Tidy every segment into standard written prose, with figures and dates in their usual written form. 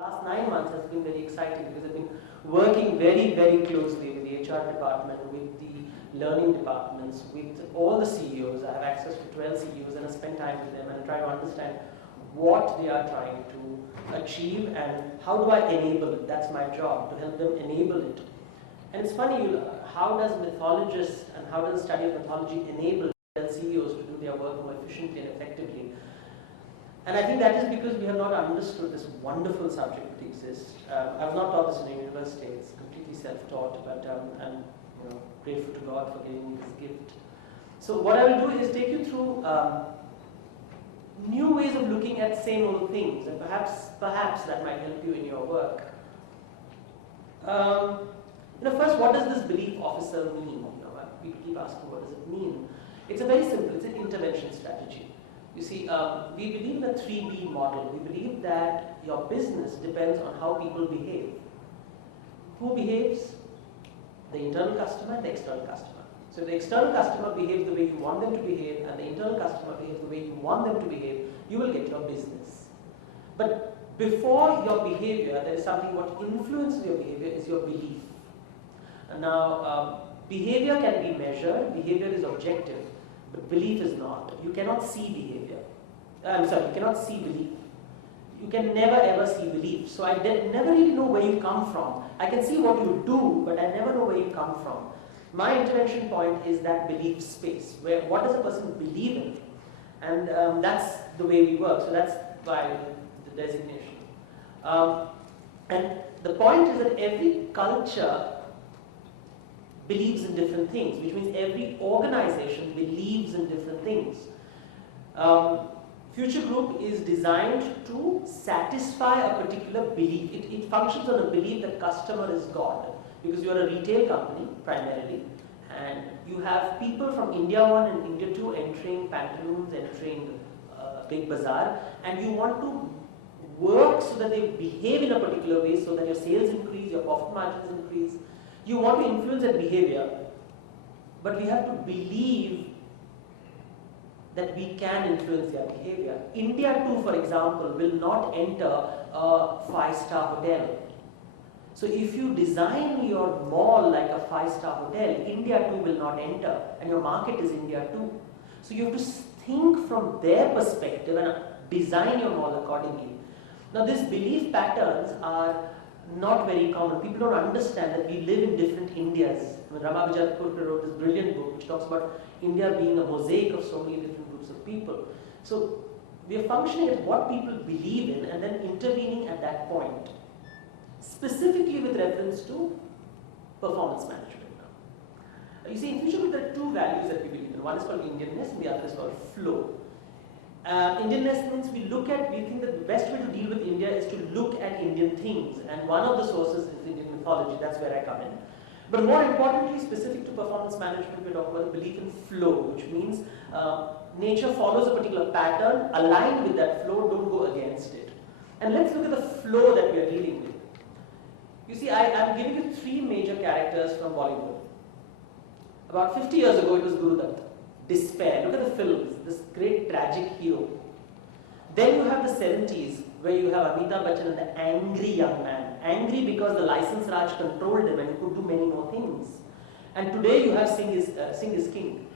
Last 9 months has been very exciting because I've been working very, very closely with the HR department, with the learning departments, with all the CEOs. I have access to 12 CEOs and I spend time with them and try to understand what they are trying to achieve and how do I enable it. That's my job, to help them enable it. And it's funny, how does mythologists and how does the study of mythology enable CEOs to do their work more efficiently and effectively? And I think that is because we have not understood this wonderful subject that exists. I was not taught this in a university, it's completely self-taught, but I'm grateful to God for giving me this gift. So what I will do is take you through new ways of looking at same old things, and perhaps that might help you in your work. First, what does this belief officer mean? People keep asking, what does it mean? It's a very simple, it's an intervention strategy. You see, we believe in a 3B model. We believe that your business depends on how people behave. Who behaves? The internal customer and the external customer. So if the external customer behaves the way you want them to behave and the internal customer behaves the way you want them to behave, you will get your business. But before your behavior, there is something what influences your behavior is your belief. And now, behavior can be measured, behavior is objective. But belief is not. You cannot see behavior. You cannot see belief. You can never ever see belief. So I never really know where you come from. I can see what you do, but I never know where you come from. My intervention point is that belief space, where what does a person believe in? And that's the way we work. So that's why the designation. And the point is that every culture believes in different things, which means every organization believes in different things. Future Group is designed to satisfy a particular belief. It functions on a belief that customer is God, because you are a retail company primarily, and you have people from India 1 and India 2 entering pantaloons, entering Big Bazaar, and you want to work so that they behave in a particular way so that your sales increase, your profit margins increase. You want to influence their behavior, but we have to believe that we can influence their behavior. India 2, for example, will not enter a 5-star hotel. So if you design your mall like a 5-star hotel, India 2 will not enter, and your market is India 2. So you have to think from their perspective and design your mall accordingly. Now these belief patterns are not very common. People don't understand that we live in different Indias. Rama Vijayapurkar wrote this brilliant book which talks about India being a mosaic of so many different groups of people. So we are functioning at what people believe in and then intervening at that point, specifically with reference to performance management. Now, you see, in Future Group there are two values that we believe in. One is called Indianness and the other is called flow. Indianness means we think that the best way to deal with India is to look at Indian things, and one of the sources is Indian mythology. That's where I come in. But more importantly, specific to performance management, we're talking about the belief in flow, which means nature follows a particular pattern, align with that flow, don't go against it. And let's look at the flow that we are dealing with. You see, I'm giving you 3 major characters from Bollywood. About 50 years ago, it was Guru Dutt. Despair. Look at the films, this great tragic hero. Then you have the 70s, where you have Amitabh Bachchan and the angry young man. Angry because the license Raj controlled him and he could do many more things. And today you have Singh is King.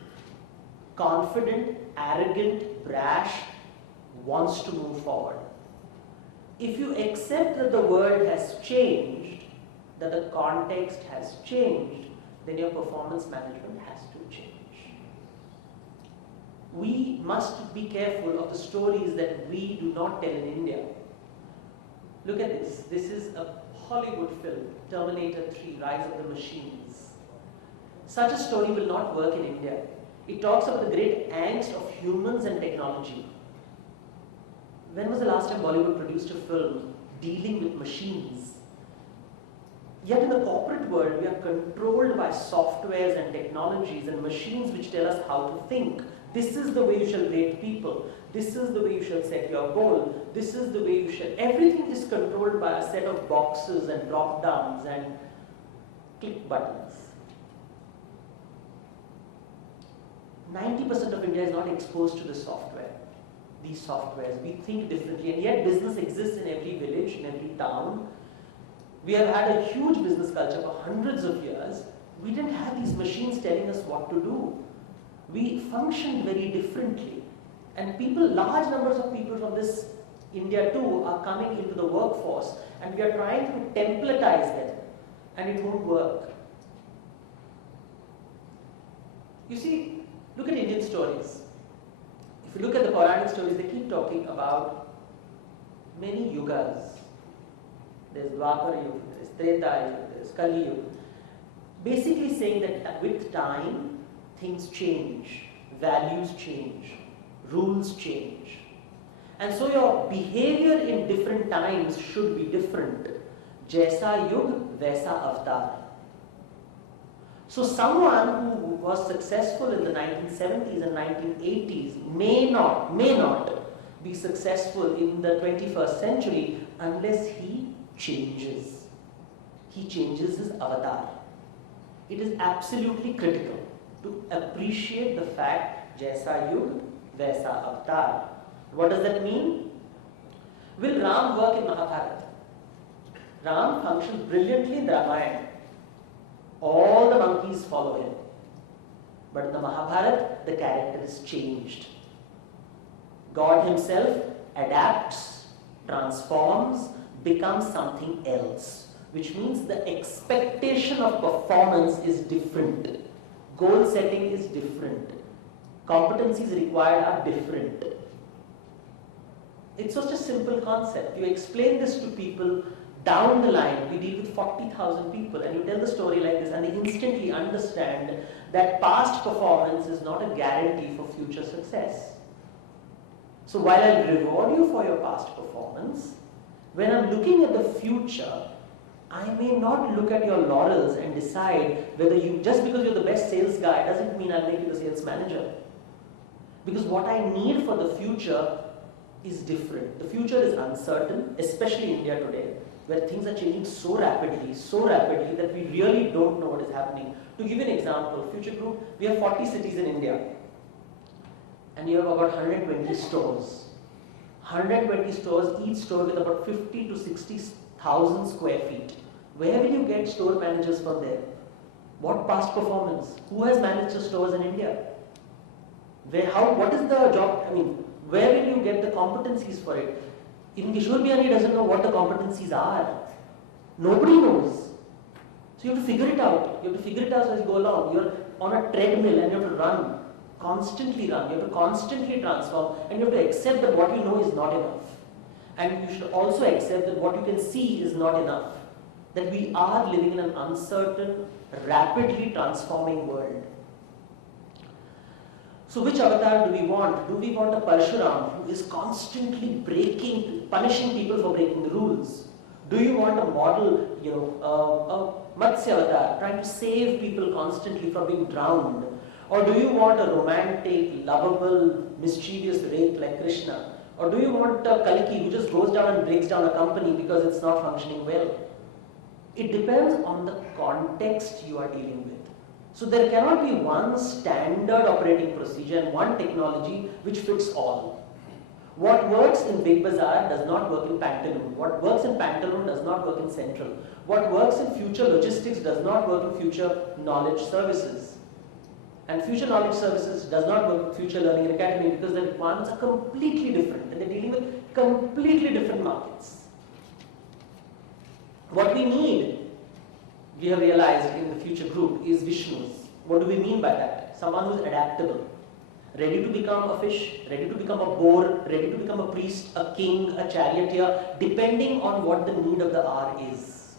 Confident, arrogant, brash, wants to move forward. If you accept that the world has changed, that the context has changed, then your performance management has to change. We must be careful of the stories that we do not tell in India. Look at this. This is a Hollywood film, Terminator 3, Rise of the Machines. Such a story will not work in India. It talks about the great angst of humans and technology. When was the last time Bollywood produced a film dealing with machines? Yet in the corporate world, we are controlled by softwares and technologies and machines which tell us how to think. This is the way you shall rate people. This is the way you shall set your goal. This is the way you shall... Everything is controlled by a set of boxes and drop downs and click buttons. 90% of India is not exposed to the software. these softwares. We think differently, and yet business exists in every village, in every town. We have had a huge business culture for hundreds of years. We didn't have these machines telling us what to do. We functioned very differently. And people, large numbers of people from this India too are coming into the workforce, and we are trying to templatize them, and it won't work. You see, look at Indian stories. If you look at the Puranic stories, they keep talking about many yugas. There's Dwapara Yuga, there's Treta Yuga, there's Kali Yuga. Basically saying that with time, things change, values change, rules change. And so your behavior in different times should be different. Jaisa Yug, Vaisa Avatar. So someone who was successful in the 1970s and 1980s may not be successful in the 21st century unless he changes. He changes his avatar. It is absolutely critical to appreciate the fact Jaisa Yug, Vaisa Avatar. What does that mean? Will Ram work in Mahabharata? Ram functions brilliantly in the Ramayana. All the monkeys follow him. But in the Mahabharata, the character is changed. God himself adapts, transforms, becomes something else. Which means the expectation of performance is different. Goal setting is different. Competencies required are different. It's such a simple concept. You explain this to people down the line. We deal with 40,000 people, and you tell the story like this, and they instantly understand that past performance is not a guarantee for future success. So while I'll reward you for your past performance, when I'm looking at the future, I may not look at your laurels and decide whether you, just because you're the best sales guy, doesn't mean I'll make you the sales manager. Because what I need for the future is different. The future is uncertain, especially in India today, where things are changing so rapidly that we really don't know what is happening. To give you an example, Future Group, we have 40 cities in India, and you have about 120 stores. 120 stores, each store with about 50 to 60,000 square feet. Where will you get store managers from there? What past performance? Who has managed the stores in India? What is the job? Where will you get the competencies for it? Even Kishore Biyani doesn't know what the competencies are. Nobody knows. So you have to figure it out. You have to figure it out as you go along. You're on a treadmill and you have to run. Constantly run. You have to constantly transform, and you have to accept that what you know is not enough. And you should also accept that what you can see is not enough. That we are living in an uncertain, rapidly transforming world. So which avatar do we want? Do we want a Parshuram who is constantly punishing people for breaking the rules? Do you want a model, a Matsya avatar trying to save people constantly from being drowned? Or do you want a romantic, lovable, mischievous wraith like Krishna? Or do you want a Kalki who just goes down and breaks down a company because it's not functioning well? It depends on the context you are dealing with. So there cannot be one standard operating procedure and one technology which fits all. What works in Big Bazaar does not work in Pantaloon. What works in Pantaloon does not work in Central. What works in Future Logistics does not work in Future Knowledge Services. And Future Knowledge Services does not work with Future Learning Academy because the requirements are completely different and they're dealing with completely different markets. What we need, we have realized in the Future Group, is Vishnus. What do we mean by that? Someone who is adaptable, ready to become a fish, ready to become a boar, ready to become a priest, a king, a charioteer, depending on what the need of the hour is.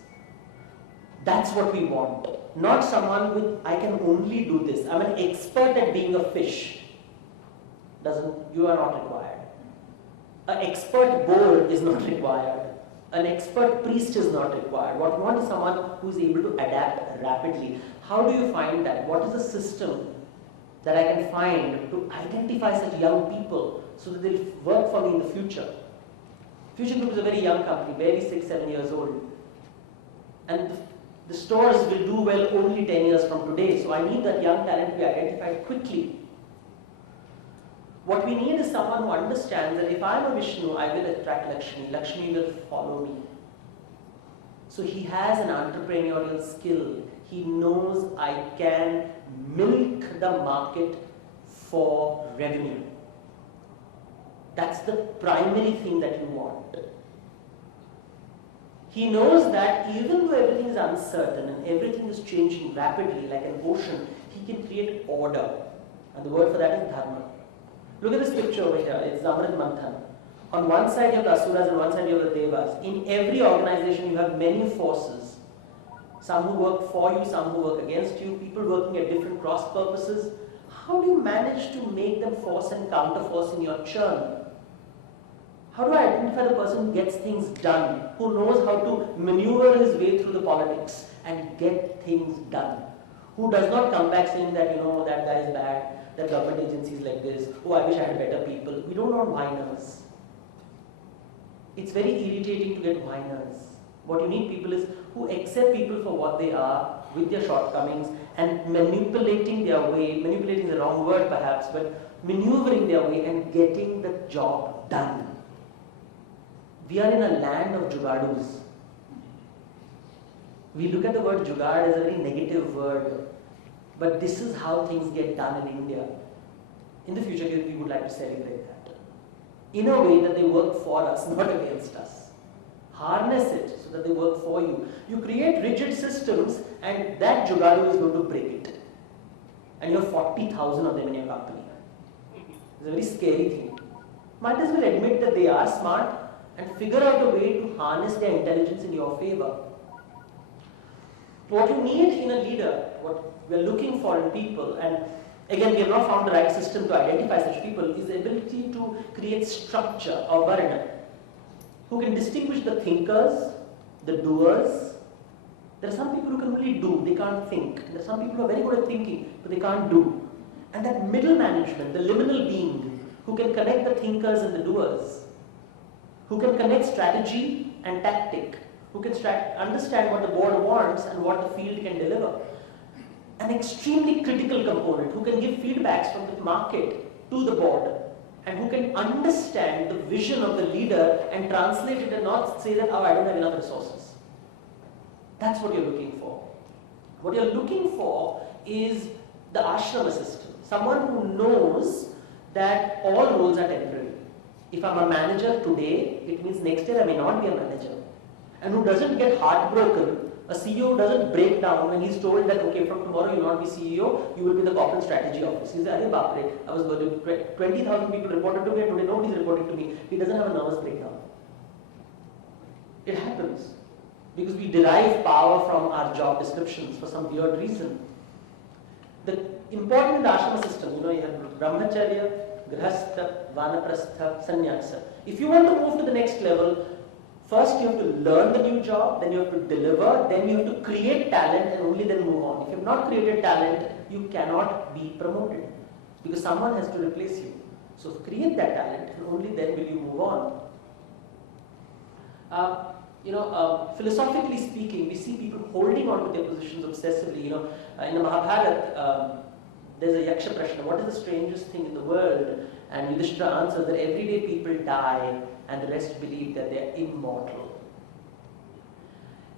That's what we want. Not someone with, I can only do this. I'm an expert at being a fish. You are not required. An expert boar is not required. An expert priest is not required. What we want is someone who is able to adapt rapidly. How do you find that? What is the system that I can find to identify such young people so that they'll work for me in the future? Future Group is a very young company, barely 6-7 years old. And the stores will do well only 10 years from today. So I need that young talent to be identified quickly. What we need is someone who understands that if I'm a Vishnu, I will attract Lakshmi. Lakshmi will follow me. So he has an entrepreneurial skill. He knows I can milk the market for revenue. That's the primary thing that you want. He knows that even though everything is uncertain and everything is changing rapidly like an ocean, he can create order. And the word for that is dharma. Look at this picture over here. It's Amrit Manthan. On one side you have the Asuras and one side you have the Devas. In every organization you have many forces. Some who work for you, some who work against you, people working at different cross purposes. How do you manage to make them force and counter force in your churn? How do I identify the person who gets things done, who knows how to maneuver his way through the politics and get things done? Who does not come back saying that, that guy is bad, that government agency is like this, oh, I wish I had better people. We don't want whiners. It's very irritating to get whiners. What you need people is who accept people for what they are with their shortcomings and manipulating their way, manipulating is the wrong word perhaps, but maneuvering their way and getting the job done. We are in a land of jugadus. We look at the word jugad as a very negative word, but this is how things get done in India. In the future, we would like to celebrate that. In a way that they work for us, not against us. Harness it so that they work for you. You create rigid systems and that jugadu is going to break it. And you have 40,000 of them in your company. It's a very scary thing. Might as well admit that they are smart and figure out a way to harness their intelligence in your favor. What you need in a leader, what we are looking for in people, and again we have not found the right system to identify such people, is the ability to create structure or varna, who can distinguish the thinkers, the doers. There are some people who can only do, they can't think. There are some people who are very good at thinking, but they can't do. And that middle management, the liminal being, who can connect the thinkers and the doers, who can connect strategy and tactic, who can understand what the board wants and what the field can deliver. An extremely critical component who can give feedbacks from the market to the board and who can understand the vision of the leader and translate it and not say that, oh, I don't have enough resources. That's what you're looking for. What you're looking for is the ashrama system. Someone who knows that all roles are temporary. If I'm a manager today, it means next year I may not be a manager. And who doesn't get heartbroken, a CEO doesn't break down when he's told that, okay, from tomorrow you will not be CEO, you will be the corporate strategy office. He says, Arey baapre, I was working, 20,000 people reported to me and today nobody's reporting to me. He doesn't have a nervous breakdown. It happens. Because we derive power from our job descriptions for some weird reason. The important in the ashrama system, you have brahmacharya, grihastha, vanaprastha, sannyasa. If you want to move to the next level, first you have to learn the new job, then you have to deliver, then you have to create talent and only then move on. If you have not created talent, you cannot be promoted because someone has to replace you. So create that talent and only then will you move on. Philosophically speaking, we see people holding on to their positions obsessively. In the Mahabharata, there's a Yaksha Prashna, what is the strangest thing in the world? And Yudhishthira answers that every day people die and the rest believe that they are immortal.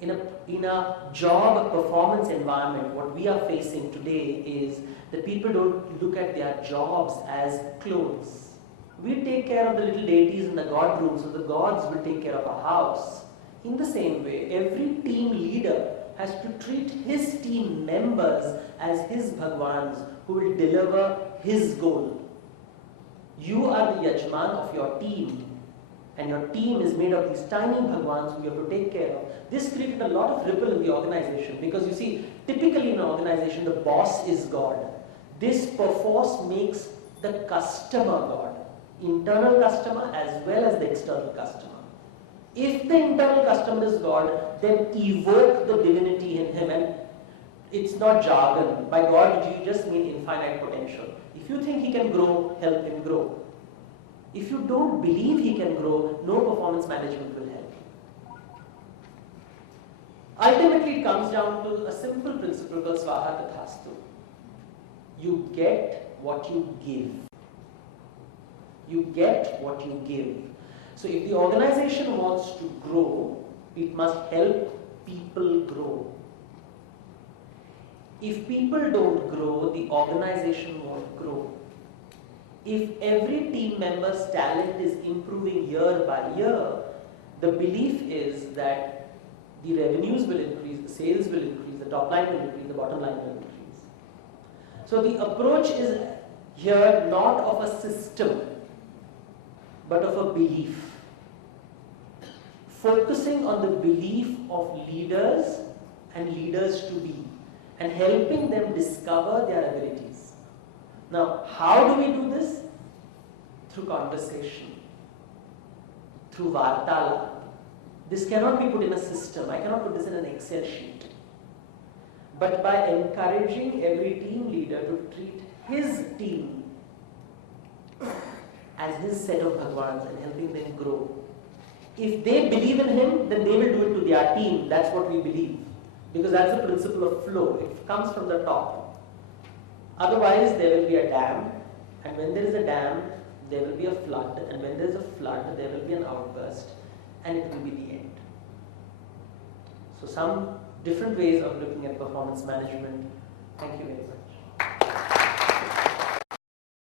In a job performance environment, what we are facing today is that people don't look at their jobs as clothes. We take care of the little deities in the god room, so the gods will take care of our house. In the same way, every team leader has to treat his team members as his Bhagwans who will deliver his goal. You are the Yajman of your team, and your team is made of these tiny Bhagwans who you have to take care of. This created a lot of ripple in the organization because you see, typically in an organization, the boss is God. This perforce makes the customer God, internal customer as well as the external customer. If the internal customer is God, then evoke the divinity in him, and it's not jargon. By God, you just mean infinite potential. If you think he can grow, help him grow. If you don't believe he can grow, no performance management will help you. Ultimately, it comes down to a simple principle called Swaha Tathastu. You get what you give. You get what you give. So if the organization wants to grow, it must help people grow. If people don't grow, the organization won't grow. If every team member's talent is improving year by year, the belief is that the revenues will increase, the sales will increase, the top line will increase, the bottom line will increase. So the approach is here not of a system, but of a belief. Focusing on the belief of leaders and leaders to be, and helping them discover their abilities. Now, how do we do this? Through conversation, through vartala. This cannot be put in a system. I cannot put this in an Excel sheet. But by encouraging every team leader to treat his team as his set of Bhagwans and helping them grow. If they believe in him, then they will do it to their team. That's what we believe. Because that's the principle of flow. It comes from the top. Otherwise, there will be a dam. And when there is a dam, there will be a flood. And when there is a flood, there will be an outburst. And it will be the end. So some different ways of looking at performance management. Thank you very much.